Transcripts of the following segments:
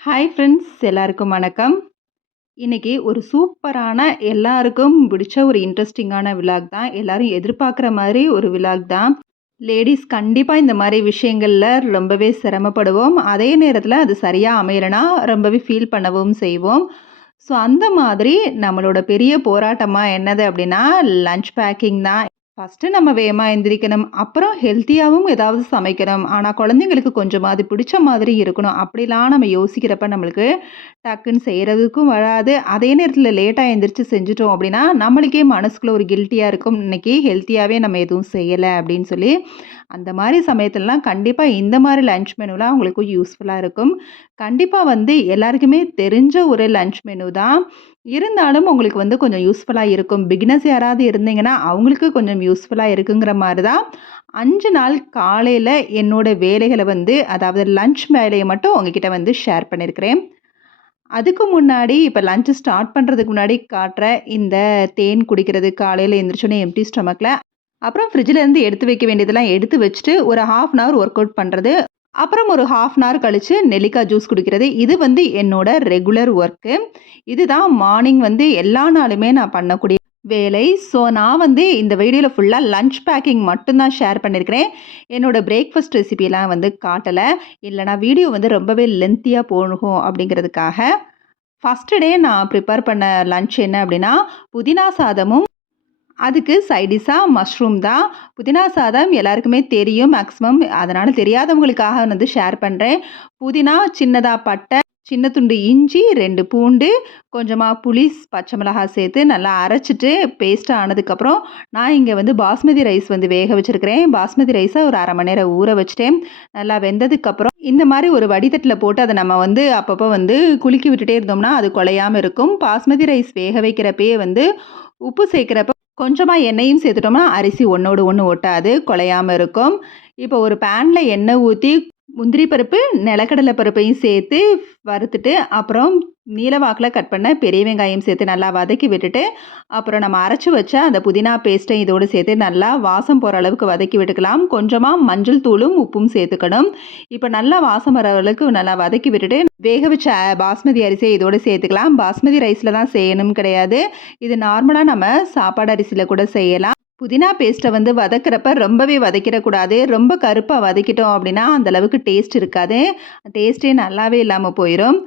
Hi friends, எல்லாருக்கும் வணக்கம். இன்னைக்கு ஒரு சூப்பரான எல்லாருக்கும் பிடிச்ச ஒரு இன்ட்ரெஸ்டிங்கான விலாக் தான். எல்லாரும் எதிர்பார்க்குற மாதிரி ஒரு விலாக் தான். லேடீஸ் கண்டிப்பா இந்த மாரி விஷயங்கள்ல ரொம்பவே சிரமப்படுவோம். அதே நேரத்தில அது சரியா அமையலனா ரொம்பவே ஃபீல் பண்ணவும் செய்வோம். ஸோ அந்த மாதிரி நம்மளோட பெரிய போராட்டமா என்னது அப்படின்னா, லஞ்ச் பேக்கிங் தான். ஃபர்ஸ்ட்டு நம்ம வேகமா எந்திரிக்கணும். அப்புறம் ஹெல்த்தியாவும் ஏதாவது சமைக்கணும். ஆனா குழந்தைங்களுக்கு கொஞ்சமாவது பிடிச்ச மாதிரி இருக்கணும். அப்படிலாம் நம்ம யோசிக்கிறப்ப நம்மளுக்கு டக்குன்னு செய்றதுக்கும் வராது. அதே நேரத்தில லேட்டா எந்திரிச்சு செஞ்சுட்டோம் அப்படின்னா, நம்மளுக்கே மனசுக்குள்ள ஒரு கில்ட்டியா இருக்கும். இன்னைக்கு ஹெல்த்தியாவே நம்ம எதுவும் செய்யல அப்படின்னு சொல்லி. அந்த மாரி சமயத்துலலாம் கண்டிப்பா இந்த மாரி லஞ்ச் மெனுலாம் உங்களுக்கு யூஸ்ஃபுல்லா இருக்கும். கண்டிப்பா வந்து எல்லாருக்குமே தெரிஞ்ச ஒரு லஞ்ச் மெனு தான். இருந்தாலும் உங்களுக்கு வந்து கொஞ்சம் யூஸ்ஃபுல்லா இருக்கும். பிகினர்ஸ் யாராவது இருந்தீங்கன்னா, அவங்களுக்கு கொஞ்சம் யூஸ்ஃபுல்லா இருக்குங்கிற மாரி தான் 5 நாள் காலையில என்னோட வேலைகள வந்து அதாவது லஞ்ச் வேலைய மட்டும் உங்ககிட்ட வந்து ஷேர் பண்ணியிருக்கிறேன். அதுக்கு முன்னாடி இப்ப லஞ்ச் ஸ்டார்ட் பண்றதுக்கு முன்னாடி காட்டுற இந்த தேன் குடிக்கிறது காலையில எந்திரிச்சோனே எம்ப்டி ஸ்டொமக்ல. அப்புறம் ஃப்ரிட்ஜ்லேருந்து எடுத்து வைக்க வேண்டியதெல்லாம் எடுத்து வச்சுட்டு, ஒரு 1/2 அன் ஹவர் ஒர்க் அவுட் பண்றது. அப்புறம் ஒரு 1/2 அன் ஹவர் கழிச்சு நெல்லிக்காய் ஜூஸ் குடிக்கிறது. இது வந்து என்னோட ரெகுலர் ஒர்க்கு. இதுதான் மார்னிங் வந்து எல்லா நாளுமே நான் பண்ணக்கூடிய வேலை. ஸோ நான் வந்து இந்த வீடியோல ஃபுல்லா லஞ்ச் பேக்கிங் மட்டும் தான் ஷேர் பண்ணியிருக்கிறேன். என்னோட பிரேக்ஃபாஸ்ட் ரெசிபிலாம் வந்து காட்டல. இல்லன்னா வீடியோ வந்து ரொம்பவே லென்த்தியா போகும் அப்படிங்கிறதுக்காக. ஃபர்ஸ்ட் டே நான் ப்ரிப்பேர் பண்ண லஞ்ச் என்ன அப்படின்னா, புதினா சாதமும் அதுக்கு சைட் டிஷ்ஷா மஷ்ரூம் தான். புதினா சாதம் எல்லாருக்குமே தெரியும் மேக்ஸிமம். அதனால தெரியாதவங்களுக்காக வந்து ஷேர் பண்றேன். புதினா சின்னதா பட்டை, சின்ன துண்டு இஞ்சி, 2 பூண்டு, கொஞ்சமா புளி, பச்சை மிளகாய் சேர்த்து நல்லா அரைச்சிட்டு பேஸ்ட்டா ஆனதுக்கப்புறம், நான் இங்க வந்து பாஸ்மதி ரைஸ் வந்து வேக வச்சிருக்கிறேன். பாஸ்மதி ரைஸை ஒரு 1/2 மணி நேரம் ஊற வச்சுட்டேன். நல்லா வெந்ததுக்கப்புறம் இந்த மாரி ஒரு வடிதட்டில போட்டு அத நம்ம வந்து அப்பப்போ வந்து குலுக்கி விட்டுட்டே இருந்தோம்னா, அது குழையாம இருக்கும். பாஸ்மதி ரைஸ் வேக வைக்கிறப்பயே வந்து உப்பு சேர்க்கிறப்ப கொஞ்சமா எண்ணெயும் சேர்த்துட்டோம்னா, அரிசி ஒண்ணோடு ஒண்ணு ஒட்டாது. குழையாம இருக்கும். இப்போ ஒரு பேன்ல எண்ணெய் ஊத்தி, முந்திரி பருப்பு, நிலக்கடலை பருப்பையும் சேர்த்து வறுத்துட்டு, அப்புறம் நீல வாக்குல கட் பண்ண பெரிய வெங்காயம் சேர்த்து நல்லா வதக்கி விட்டுட்டு, அப்புறம் நம்ம அரைச்சு வச்ச அந்த புதினா பேஸ்ட்டையும் இதோடு சேர்த்து நல்லா வாசம் போற அளவுக்கு வதக்கி விட்டுக்கலாம். கொஞ்சமா மஞ்சள் தூளும், உப்பும் சேர்த்துக்கணும். இப்போ நல்லா வாசம் வர அளவுக்கு நல்லா வதக்கி விட்டுட்டு, வேக வச்ச பாஸ்மதி அரிசியை இதோடு சேர்த்துக்கலாம். பாஸ்மதி ரைஸ்ல தான் செய்யணும் கிடையாது. இது நார்மலா நம்ம சாப்பாடு அரிசியில கூட செய்யலாம். புதினா பேஸ்ட்டை வந்து வதக்குறப்ப ரொம்பவே வதக்கிடக்கூடாது. ரொம்ப கருப்பா வதக்கிட்டோம் அப்படின்னா, அந்த அளவுக்கு டேஸ்ட் இருக்காது. டேஸ்ட்டே நல்லாவே இல்லாம போயிரும்.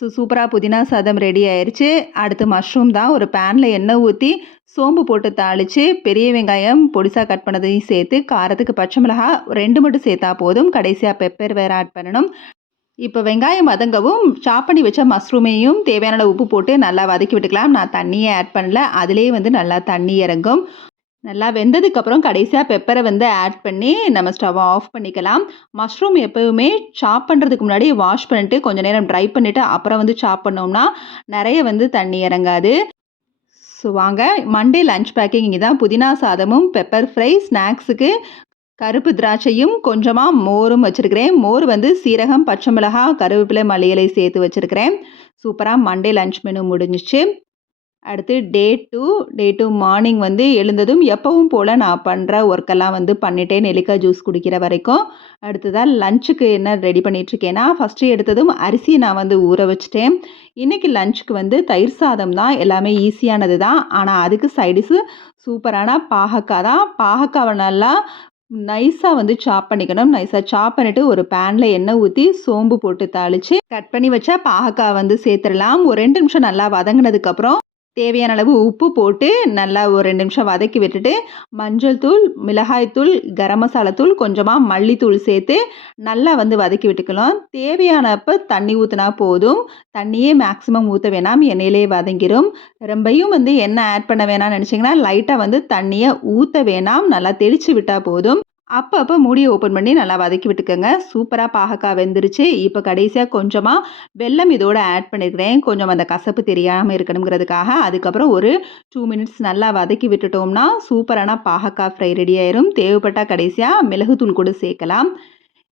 சூப்பரா புதினா சாதம் ரெடி ஆயிருச்சு. அடுத்து மஷ்ரூம் தான். ஒரு பேன்ல எண்ணெய் ஊத்தி, சோம்பு போட்டு தாளிச்சு, பெரிய வெங்காயம் பொடிசா கட் பண்ணதையும் சேர்த்து, காரத்துக்கு பச்சை மிளகாய் 2 மட்டும் சேர்த்தா போதும். கடைசியா பெப்பர் வேற ஆட் பண்ணணும். இப்போ வெங்காயம் வதங்கவும், சாப் பண்ணி வச்ச மஷ்ரூமையும் தேவையான அளவு உப்பு போட்டு நல்லா வதக்கி விட்டுக்கலாம். நான் தண்ணியே ஆட் பண்ணல. அதிலேயே வந்து நல்லா தண்ணி இறங்கும். நல்லா வெந்ததுக்கப்புறம் கடைசியா பெப்பரை வந்து ஆட் பண்ணி நம்ம ஸ்டவ்வை ஆஃப் பண்ணிக்கலாம். மஷ்ரூம் எப்பவுமே சாப் பண்ணுறதுக்கு முன்னாடி வாஷ் பண்ணிட்டு கொஞ்சம் நேரம் ட்ரை பண்ணிவிட்டு அப்புறம் வந்து சாப் பண்ணோம்னா நிறைய வந்து தண்ணி இறங்காது. ஸோ வாங்க மண்டே லஞ்ச் பேக்கிங் இதான் புதினா சாதமும் பெப்பர் ஃப்ரை ஸ்நாக்ஸுக்கு கருப்பு திராட்சையும் கொஞ்சமா மோரும் வச்சிருக்கிறேன். மோர் வந்து சீரகம், பச்சை மிளகாய், கருவேப்பிலை, மல்லி இலை சேர்த்து வச்சிருக்கிறேன். சூப்பரா மண்டே லஞ்ச் மெனு முடிஞ்சிச்சு. அடுத்து டே 2 மார்னிங் வந்து எழுந்ததும் எப்பவும் போல் நான் பண்ணுற ஒர்க்கெல்லாம் வந்து பண்ணிட்டேன் நெல்லிக்காய் ஜூஸ் குடிக்கிற வரைக்கும். அடுத்ததாக லஞ்சுக்கு என்ன ரெடி பண்ணிகிட்ருக்கேன்னா, ஃபஸ்ட்டு எடுத்ததும் அரிசி நான் வந்து ஊற வச்சுட்டேன். இன்றைக்கி லஞ்சுக்கு வந்து தயிர் சாதம் தான். எல்லாமே ஈஸியானது தான். ஆனால் அதுக்கு சைடிஷு சூப்பரான பாகக்காய் தான். பாகக்காவை நல்லா நைஸாக வந்து சாப் பண்ணிக்கணும். நைஸாக சாப் பண்ணிவிட்டு ஒரு பேனில் எண்ணெய் ஊற்றி சோம்பு போட்டு தாளித்து கட் பண்ணி வச்சா பாகக்காய் வந்து சேர்த்துடலாம். ஒரு 2 நிமிஷம் நல்லா வதங்கினதுக்கப்புறம் தேவையான அளவு உப்பு போட்டு நல்லா ஒரு 2 நிமிஷம் வதக்கி விட்டுட்டு, மஞ்சள் தூள், மிளகாய் தூள், கரம் மசாலா தூள், கொஞ்சமாக மல்லித்தூள் சேர்த்து நல்லா வந்து வதக்கி விட்டுக்கலாம். தேவையானப்போ தண்ணி ஊற்றினா போதும். தண்ணியே மேக்ஸிமம் ஊற்ற வேணாம், எண்ணெயிலே வதங்கிடும். ரொம்பையும் வந்து எண்ணெய் ஆட் பண்ண வேணாம்னு நினச்சிங்கன்னா லைட்டாக வந்து தண்ணியை ஊற்ற வேணாம், நல்லா தெளித்து விட்டால் போதும். அப்பப்போ மூடியை ஓப்பன் பண்ணி நல்லா வதக்கி விட்டுக்கோங்க. சூப்பராக பாகக்காய் வெந்துருச்சு. இப்போ கடைசியாக கொஞ்சமாக வெல்லம் இதோட ஆட் பண்ணியிருக்கிறேன். கொஞ்சம் அந்த கசப்பு தெரியாமல் இருக்கணுங்கிறதுக்காக. அதுக்கப்புறம் ஒரு 2 மினிட்ஸ் நல்லா வதக்கி விட்டுட்டோம்னா சூப்பரான பாகக்காய் ஃப்ரை ரெடி ஆயிரும். தேவைப்பட்டால் கடைசியாக மிளகுத்தூள் கூட சேர்க்கலாம்.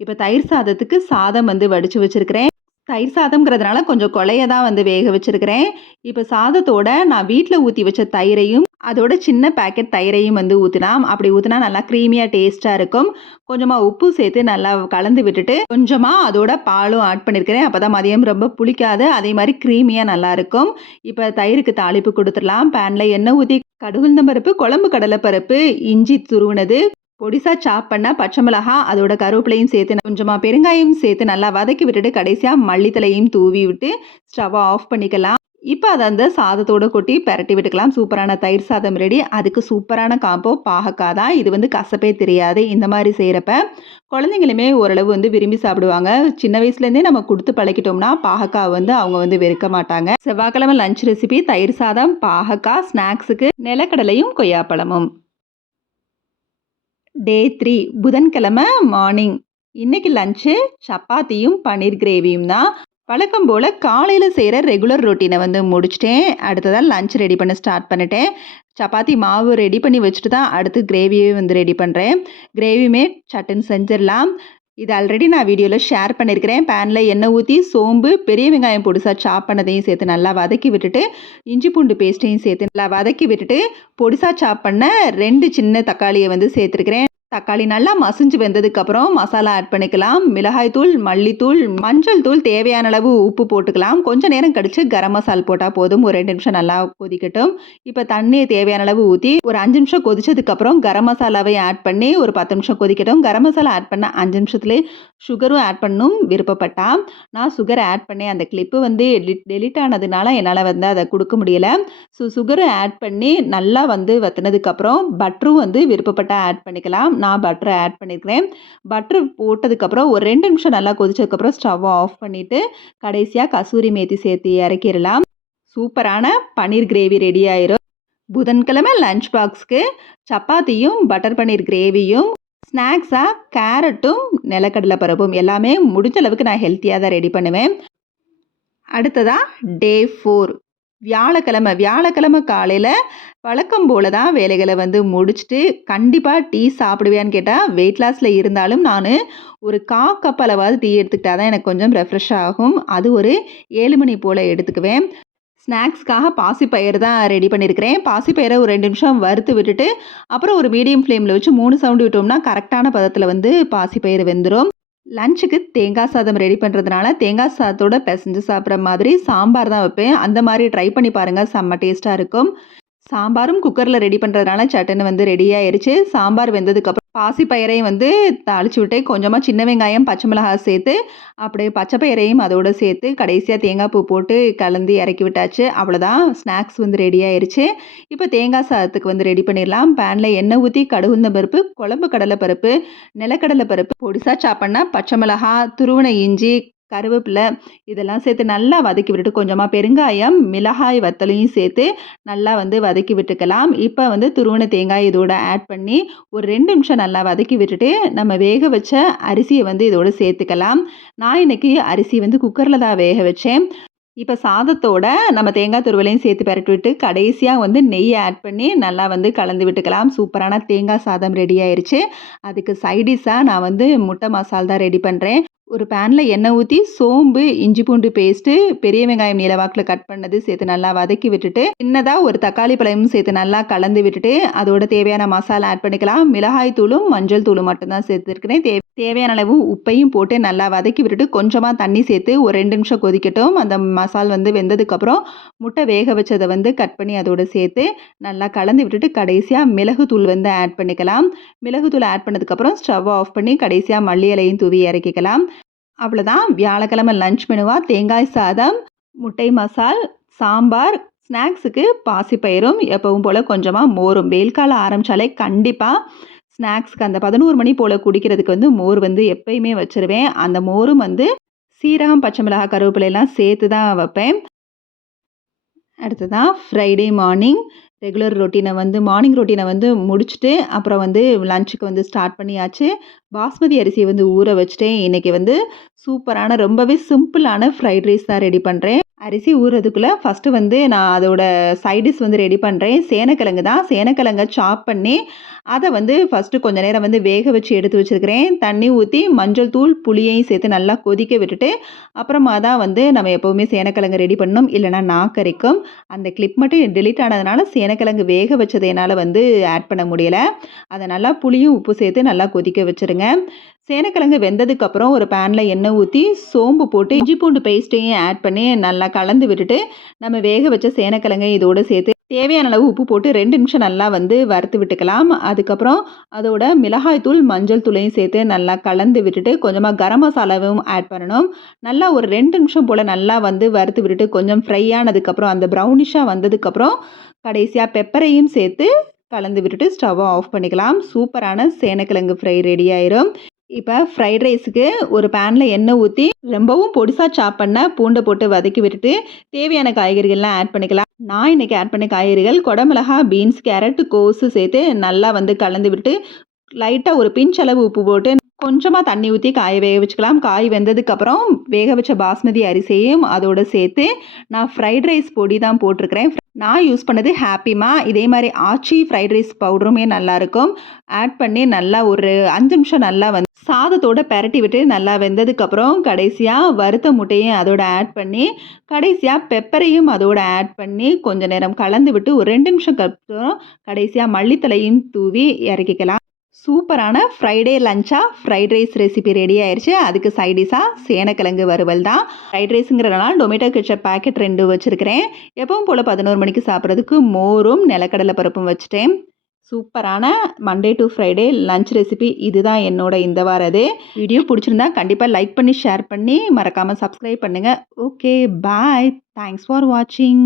இப்போ தயிர் சாதத்துக்கு சாதம் வந்து வடித்து வச்சுருக்கிறேன். தயிர் சாதம்ங்கிறதுனால கொஞ்சம் கொழைய தான் வந்து வேக வச்சிருக்கிறேன். இப்ப சாதத்தோட நான் வீட்ல ஊத்தி வச்ச தயிரையும், அதோட சின்ன பாக்கெட் தயிரையும் வந்து ஊத்துனா, அப்படி ஊத்துனா நல்லா க்ரீமியா டேஸ்ட்டா இருக்கும். கொஞ்சமா உப்பு சேர்த்து நல்லா கலந்து விட்டுட்டு, கொஞ்சமா அதோட பாலும் ஆட் பண்ணியிருக்கிறேன். அப்பதான் மதியம் ரொம்ப புளிக்காது. அதே மாரி க்ரீமியா நல்லாயிருக்கும். இப்ப தயிருக்கு தாளிப்பு குடுத்துறலாம். பேன்ல எண்ணெய் ஊத்தி கடுகுளுந்தம் பருப்பு, குழம்பு கடலை பருப்பு, இஞ்சி துருவுனது, பொடிசா சாப் பண்ண பச்சை மிளகா, அதோட கருவேப்பிலையும் சேர்த்து கொஞ்சமா பெருங்காயம் சேர்த்து நல்லா வதக்கி விட்டுட்டு, கடைசியா மல்லித்தழையும் தூவி விட்டு ஸ்டவ்வ ஆஃப் பண்ணிக்கலாம். இப்ப அத அந்த சாதத்தோட கொட்டி பெரட்டி விட்டுக்கலாம். சூப்பரான தயிர் சாதம் ரெடி. அதுக்கு சூப்பரான காம்போ பாகக்கா தான். இது வந்து கசப்பே தெரியாது. இந்த மாரி செய்றப்ப குழந்தைங்களுமே ஓரளவு வந்து விரும்பி சாப்பிடுவாங்க. சின்ன வயசுலேருந்தே நம்ம குடுத்து பழக்கிட்டோம்னா, பாகக்கா வந்து அவங்க வந்து வெறுக்க மாட்டாங்க. செவ்வாய்க்கிழமை லஞ்ச் ரெசிபி தயிர் சாதம், பாகக்கா, ஸ்நாக்ஸுக்கு நிலக்கடலையும், கொய்யாப்பழமும். டே 3 புதன்கிழமை மார்னிங். இன்னைக்கு லஞ்ச்சு சப்பாத்தியும், பன்னீர் கிரேவியும் தான். வழக்கம் போல காலையில செய்ற ரெகுலர் ரொட்டீன வந்து முடிச்சுட்டேன். அடுத்ததா லஞ்ச் ரெடி பண்ண ஸ்டார்ட் பண்ணிட்டேன். சப்பாத்தி மாவு ரெடி பண்ணி வச்சுட்டு தான் அடுத்து கிரேவியே வந்து ரெடி பண்றேன். கிரேவியுமே சட்டுன்னு செஞ்சிரலாம். இது ஆல்ரெடி நான் வீடியோல ஷேர் பண்ணியிருக்கிறேன். பேன்ல எண்ணெய் ஊத்தி சோம்பு, பெரிய வெங்காயம் பொடிசா சாப் பண்ணதையும் சேர்த்து நல்லா வதக்கி விட்டுட்டு, இஞ்சி பூண்டு பேஸ்ட்டையும் சேர்த்து நல்லா வதக்கி விட்டுட்டு, பொடிசா சாப் பண்ண 2 சின்ன தக்காளிய வந்து சேர்த்துருக்கிறேன். தக்காளி நல்லா மசிஞ்சு வெந்ததுக்கப்புறம் மசாலா ஆட் பண்ணிக்கலாம். மிளகாய் தூள், மல்லித்தூள், மஞ்சள் தூள், தேவையான அளவு உப்பு போட்டுக்கலாம். கொஞ்ச நேரம் கழிச்சு கரம் மசால் போட்டா போதும். ஒரு 2 நிமிஷம் நல்லா கொதிக்கட்டும். இப்ப தண்ணி தேவையான அளவு ஊத்தி ஒரு 5 நிமிஷம் கொதிச்சதுக்கப்புறம் கரம் மசாலாவையும் ஆட் பண்ணி ஒரு 10 நிமிஷம் கொதிக்கட்டும். கரம் மசாலா ஆட் பண்ண 5 நிமிஷத்துலேயே சுகரும் ஆட் பண்ணணும் விருப்பப்பட்டா. நான் சுகர் ஆட் பண்ணேன். அந்த கிளிப்பு வந்து டெலீட் ஆனதுனால என்னால வந்து அத குடுக்க முடியல. சுகரும் ஆட் பண்ணி நல்லா வந்து வத்துனதுக்கப்புறம் பட்டரும் வந்து விருப்பப்பட்டா ஆட் பண்ணிக்கலாம். நான் பட்டர் ஆட் பண்ணியிருக்கிறேன். பட்டர் போட்டதுக்கப்புறம் ஒரு 2 நிமிஷம் நல்லா கொதிச்சதுக்கப்புறம் ஸ்டவ் ஆஃப் பண்ணிட்டு, கடைசியா கசூரி மேத்தி சேர்த்து இறக்கிரலாம். சூப்பரான பன்னீர் கிரேவி ரெடி ஆயிரும். புதன்கிழமை லஞ்ச் பாக்ஸ்க்கு சப்பாத்தியும், பட்டர் பன்னீர் கிரேவியும், ஸ்நாக்ஸா கேரட்டும், நிலக்கடலை பருப்பும் எல்லாமே முடிஞ்ச அளவுக்கு நான் ஹெல்த்தியா தான் ரெடி பண்ணுவேன். அடுத்ததா டே 4 வியாழக்கிழமை காலையில வழக்கம் போல தான் வேலைகளை வந்து முடிச்சுட்டு, கண்டிப்பா டீ சாப்பிடுவியான்னு கேட்டா, வெயிட் லாஸ்ல இருந்தாலும் நானு ஒரு 1/4 கப் அளவாவது டீ எடுத்துக்கிட்டா தான் எனக்கு கொஞ்சம் ரெஃப்ரெஷ் ஆகும். அது ஒரு 7 மணி போல எடுத்துக்குவேன். ஸ்நாக்ஸ்க்காக பாசிப்பயிறு தான் ரெடி பண்ணியிருக்கிறேன். பாசிப்பயிரை ஒரு 2 நிமிஷம் வறுத்து விட்டுட்டு, அப்புறம் ஒரு மீடியம் ஃப்ளேமில் வச்சு 3 சவுண்டு விட்டோம்னா கரெக்டான பதத்தில் வந்து பாசிப்பயிறு வெந்துடும். லஞ்சுக்கு தேங்காய் சாதம் ரெடி பண்ணுறதுனால தேங்காய் சாதத்தோட பிசைஞ்சு சாப்பிட்ற மாதிரி சாம்பார் தான் வைப்பேன். அந்த மாதிரி ட்ரை பண்ணி பாருங்கள், செம்ம டேஸ்ட்டாக இருக்கும். சாம்பாரும் குக்கரில் ரெடி பண்ணுறதுனால சட்டுன்னு வந்து ரெடி ஆயிருச்சு. சாம்பார் வெந்ததுக்கப்புறம் பாசிப்பயிரையும் வந்து தாளிச்சு விட்டு கொஞ்சமாக சின்ன வெங்காயம், பச்சை மிளகாய் சேர்த்து அப்படியே பச்சை பயிரையும் அதோடு சேர்த்து கடைசியாக தேங்காய் பூ போட்டு கலந்து இறக்கி விட்டாச்சு. அவ்வளோதான், ஸ்நாக்ஸ் வந்து ரெடி ஆயிருச்சு. இப்போ தேங்காய் சாதத்துக்கு வந்து ரெடி பண்ணிடலாம். பேனில் எண்ணெய் ஊற்றி கடுகுந்த பருப்பு, குழம்பு கடலை பருப்பு, நிலக்கடலை பருப்பு, பொடிசா சாப் பண்ண பச்சை மிளகாய், துருவன இஞ்சி, கருவேப்பிலை இதெல்லாம் சேர்த்து நல்லா வதக்கி விட்டுட்டு கொஞ்சமாக பெருங்காயம், மிளகாய் வத்தலையும் சேர்த்து நல்லா வந்து வதக்கி விட்டுக்கலாம். இப்போ வந்து துருவன தேங்காய் இதோட ஆட் பண்ணி ஒரு 2 நிமிஷம் நல்லா வதக்கி விட்டுட்டு நம்ம வேக வச்ச அரிசியை வந்து இதோட சேர்த்துக்கலாம். நான் இன்னைக்கு அரிசி வந்து குக்கரில் தான் வேக வச்சேன். இப்போ சாதத்தோட நம்ம தேங்காய் துருவலையும் சேர்த்து பெரட்டி விட்டு கடைசியாக வந்து நெய் ஆட் பண்ணி நல்லா வந்து கலந்து விட்டுக்கலாம். சூப்பரான தேங்காய் சாதம் ரெடி ஆயிருச்சு. அதுக்கு சைடிஷாக நான் வந்து முட்டை மசால் தான் ரெடி பண்ணுறேன். ஒரு பேனில் எண்ணெய் ஊற்றி சோம்பு, இஞ்சி பூண்டு பேஸ்ட்டு, பெரிய வெங்காயம் நீளவாக்கில் கட் பண்ணது சேர்த்து நல்லா வதக்கி விட்டுட்டு, சின்னதாக ஒரு தக்காளி பழமும் சேர்த்து நல்லா கலந்து விட்டுட்டு அதோட தேவையான மசாலா ஆட் பண்ணிக்கலாம். மிளகாய் தூளும் மஞ்சள் தூளும் மட்டும்தான் சேர்த்துருக்கிறேன். தேவையான அளவு உப்பையும் போட்டு நல்லா வதக்கி விட்டுட்டு கொஞ்சமாக தண்ணி சேர்த்து ஒரு 2 நிமிஷம் கொதிக்கட்டும். அந்த மசால் வந்து வெந்ததுக்கப்புறம் முட்டை வேக வச்சதை வந்து கட் பண்ணி அதோட சேர்த்து நல்லா கலந்து விட்டுட்டு கடைசியாக மிளகுத்தூள் வந்து ஆட் பண்ணிக்கலாம். மிளகுத்தூள் ஆட் பண்ணதுக்கப்புறம் ஸ்டவ் ஆஃப் பண்ணி கடைசியாக மல்லி இலையும் தூவி இறக்கிக்கலாம். அவ்வளோதான், வியாழக்கிழமை லஞ்ச் மெனுவாக தேங்காய் சாதம், முட்டை மசால், சாம்பார், ஸ்நாக்ஸுக்கு பாசிப்பயிரும் எப்பவும் போல் கொஞ்சமாக மோரும். வெயில் காலம் ஆரம்பித்தாலே கண்டிப்பாக ஸ்நாக்ஸ்க்கு அந்த 11 மணி போல் குடிக்கிறதுக்கு வந்து மோர் வந்து எப்பயுமே வச்சுருவேன். அந்த மோரும் வந்து சீரகம், பச்சை மிளகாய், கருவேப்பிலையெல்லாம் சேர்த்து தான் வைப்பேன். அடுத்ததான் ஃப்ரைடே மார்னிங் மார்னிங் ரொட்டீனை வந்து முடிச்சுட்டு அப்புறம் வந்து லஞ்சுக்கு வந்து ஸ்டார்ட் பண்ணியாச்சு. பாஸ்மதி அரிசியை வந்து ஊற வச்சுட்டேன். இன்றைக்கி வந்து சூப்பரான ரொம்பவே சிம்பிளான ஃப்ரைட் ரைஸ் தான் ரெடி பண்ணுறேன். அரிசி ஊறுறதுக்குள்ளே ஃபஸ்ட்டு வந்து நான் அதோட சைடிஷ் வந்து ரெடி பண்ணுறேன். சேனக்கிழங்கு தான். சேனக்கிழங்கை சாப் பண்ணி அத வந்து ஃபர்ஸ்ட்டு கொஞ்ச நேரம் வந்து வேக வச்சு எடுத்து வச்சிருக்கிறேன். தண்ணி ஊத்தி, மஞ்சள் தூள், புளியையும் சேர்த்து நல்லா கொதிக்க விட்டுட்டு, அப்புறமா தான் வந்து நம்ம எப்பவுமே சேனக்கிழங்கு ரெடி பண்ணணும். இல்லன்னா நாக்கரிக்கும். அந்த கிளிப் மட்டும் டெலீட் ஆனதுனால சேனக்கிழங்கு வேக வச்சத என்னால வந்து ஆட் பண்ண முடியல. அத நல்லா புளியும், உப்பு சேர்த்து நல்லா கொதிக்க வச்சுருங்க. சேனக்கிழங்கு வெந்ததுக்கப்புறம் ஒரு பேன்ல எண்ணெய் ஊத்தி, சோம்பு போட்டு இஞ்சி பூண்டு பேஸ்ட்டையும் ஆட் பண்ணி நல்லா கலந்து விட்டுட்டு, நம்ம வேக வச்ச சேனக்கிழங்கை இதோட சேர்த்து தேவையான அளவு உப்பு போட்டு 2 நிமிஷம் நல்லா வந்து வறுத்து விட்டுக்கலாம். அதுக்கப்புறம் அதோட மிளகாய் தூள், மஞ்சள் தூளையும் சேர்த்து நல்லா கலந்து விட்டுட்டு, கொஞ்சமா கரம் மசாலாவும் ஆட் பண்ணணும். நல்லா ஒரு 2 நிமிஷம் போல நல்லா வந்து வறுத்து விட்டுட்டு, கொஞ்சம் ஃப்ரை ஆனதுக்கப்புறம் அந்த ப்ரௌனிஷா வந்ததுக்கப்புறம், கடைசியா பெப்பரையும் சேர்த்து கலந்து விட்டுட்டு ஸ்டவ்வ ஆஃப் பண்ணிக்கலாம். சூப்பரான சேனக்கிழங்கு ஃப்ரை ரெடி ஆயிரும். இப்ப ஃப்ரைட் ரைஸுக்கு ஒரு பேன்ல எண்ணெய் ஊத்தி, ரொம்பவும் பொடிசா சாப் பண்ண பூண்ட போட்டு வதக்கி விட்டுட்டு, தேவையான காய்கறிகள்லாம் ஆட் பண்ணிக்கலாம். நான் இன்னைக்கு ஆட் பண்ண காய்கறிகள் குடமிளகா, பீன்ஸ், கேரட், கோஸு சேர்த்து நல்லா வந்து கலந்து விட்டு, லைட்டா ஒரு பிஞ்ச் அளவு உப்பு போட்டு, கொஞ்சமா தண்ணி ஊத்தி காய வேக வச்சுக்கலாம். காய் வெந்ததுக்கப்புறம் வேக வச்ச பாஸ்மதி அரிசியையும் அதோட சேர்த்து, நான் ஃப்ரைட் ரைஸ் பொடி தான் போட்டிருக்கிறேன். நான் யூஸ் பண்ணது ஹாப்பிமா. இதே மாரி ஆச்சி ஃப்ரைட் ரைஸ் பவுடருமே நல்லாயிருக்கும். ஆட் பண்ணி நல்லா ஒரு 5 நிமிஷம் நல்லா வந்து சாதத்தோட பெரட்டி விட்டு நல்லா வெந்ததுக்கப்புறம், கடைசியா வறுத்த முட்டையும் அதோட ஆட் பண்ணி, கடைசியா பெப்பரையும் அதோட ஆட் பண்ணி, கொஞ்ச நேரம் கலந்து விட்டு ஒரு 2 நிமிஷம் அப்புறம் கடைசியா மல்லித்தழையும் தூவி இறக்கிக்கலாம். சூப்பரான ஃப்ரைடே லஞ்சா ஃப்ரைட் ரைஸ் ரெசிபி ரெடி ஆயிருச்சு. அதுக்கு சைட் டிஷ்ஷா சேனக்கிழங்கு வறுவல் தான். ஃப்ரைட் ரைஸுங்கிறனால டொமேட்டோ கெட்சப் பாக்கெட் 2 வச்சிருக்கிறேன். எப்பவும் போல 11 மணிக்கு சாப்பிட்றதுக்கு மோரும், நிலக்கடலை பருப்பும் வச்சுட்டேன். சூப்பரான Monday to Friday lunch recipe இதுதான் என்னோட இந்த வாரது. வீடியோ பிடிச்சிருந்தா கண்டிப்பாக லைக் பண்ணி, ஷேர் பண்ணி, மறக்காமல் சப்ஸ்கிரைப் பண்ணுங்கள். Okay, bye. தேங்க்ஸ் ஃபார் வாட்சிங்.